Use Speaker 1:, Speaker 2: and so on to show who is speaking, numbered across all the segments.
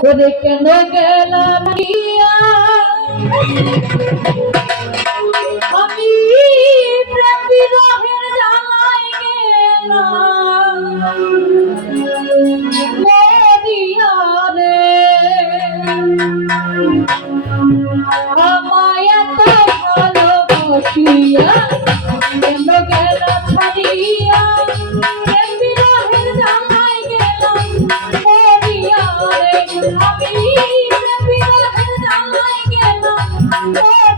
Speaker 1: ওরে কেন গেলাম? আমি প্রেম বিরহের জ্বালায় গেলাম মরিয়া রে। আমি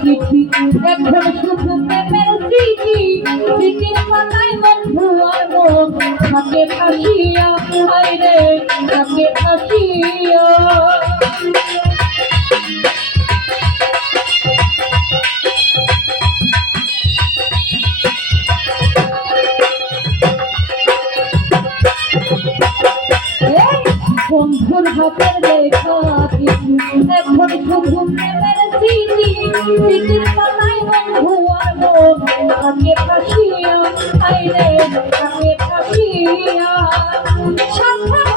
Speaker 1: চিঠি এখন শুধু আইরে থাকে ফাঁসিয়া হাতের চিঠি এখন শুধু প্রেমের স্মৃতি, স্মৃতির পাতায় বন্ধু আর মন। থাকে ফাঁসিয়া আইরে থাকে ফাঁসিয়া। সাথে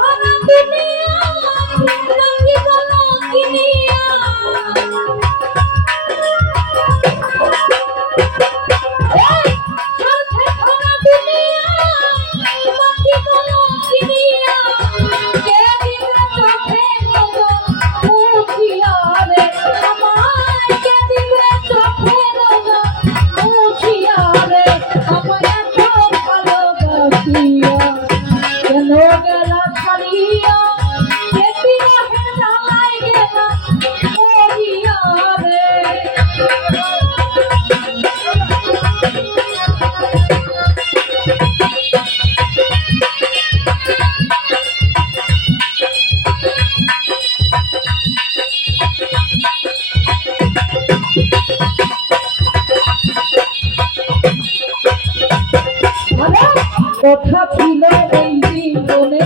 Speaker 1: কথা ছিল এই জীবনে।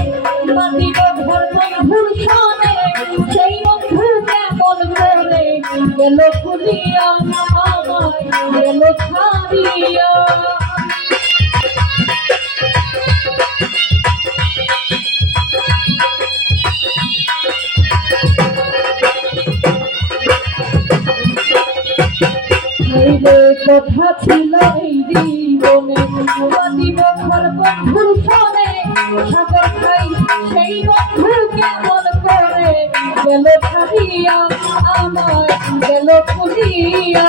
Speaker 1: মাটির ঘর বন্ধুর সনে সেই বন্ধু কেমন করে গেল খুলিয়া আমায়, গেল ছাড়িয়া। হইলে কথা ছিল এই জীবনে। দিব বন্ধুর সনে সাগর খাই সেই বন্ধু কেমন করে? গেল ছাড়িয়া আমার গেল খুলিয়া।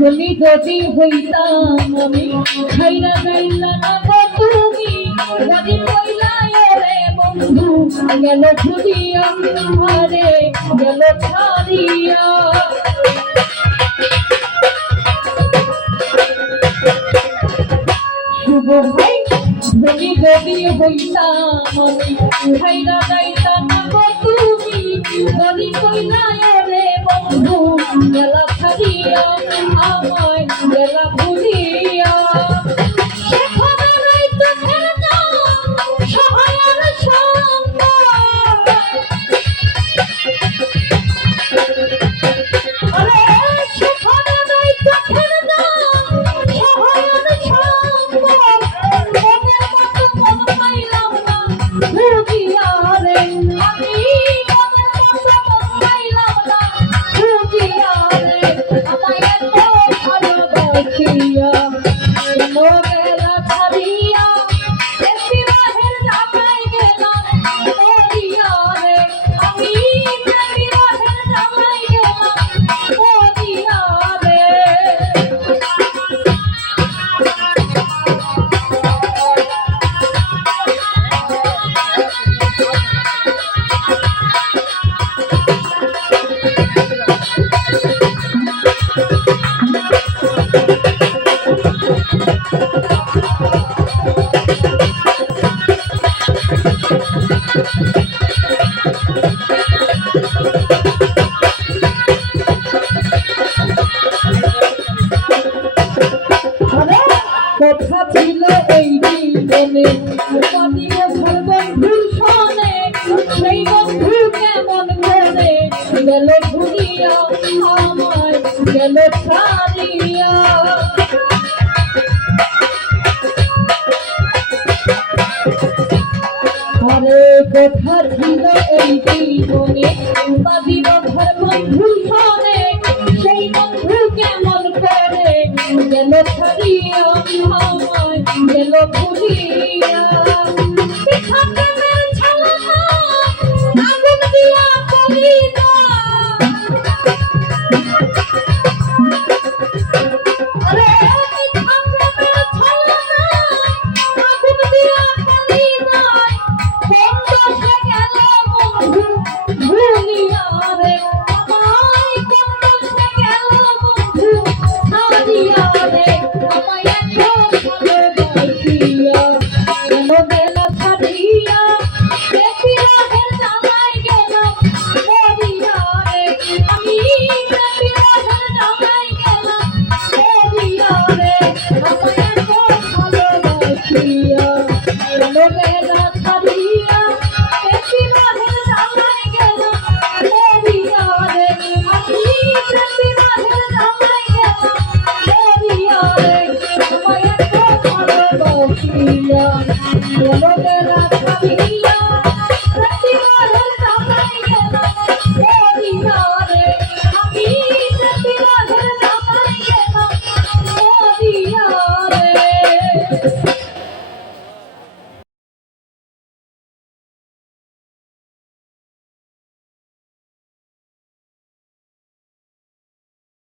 Speaker 1: ধনী ধনী হইতাম আমি, খাইরা গাইলা না গো তুমি। রাজি কইলা রে বন্ধু, গেল ছুটিয়া আমারে গেল ছাড়িয়া। শুভ হয় হইতাম আমি, খাইরা গাইলা না গো তুমি। রাজি কইলা রে বন্ধু, গেল ছাড়িয়া। Yeah. আরে কথার দিল এই জীবনে পাবি বধর বন্ধু সরে সেই বন্ধু কেমন করে? গেল ছাড়িয়া আমায় গেল ভুলিয়া। anymore.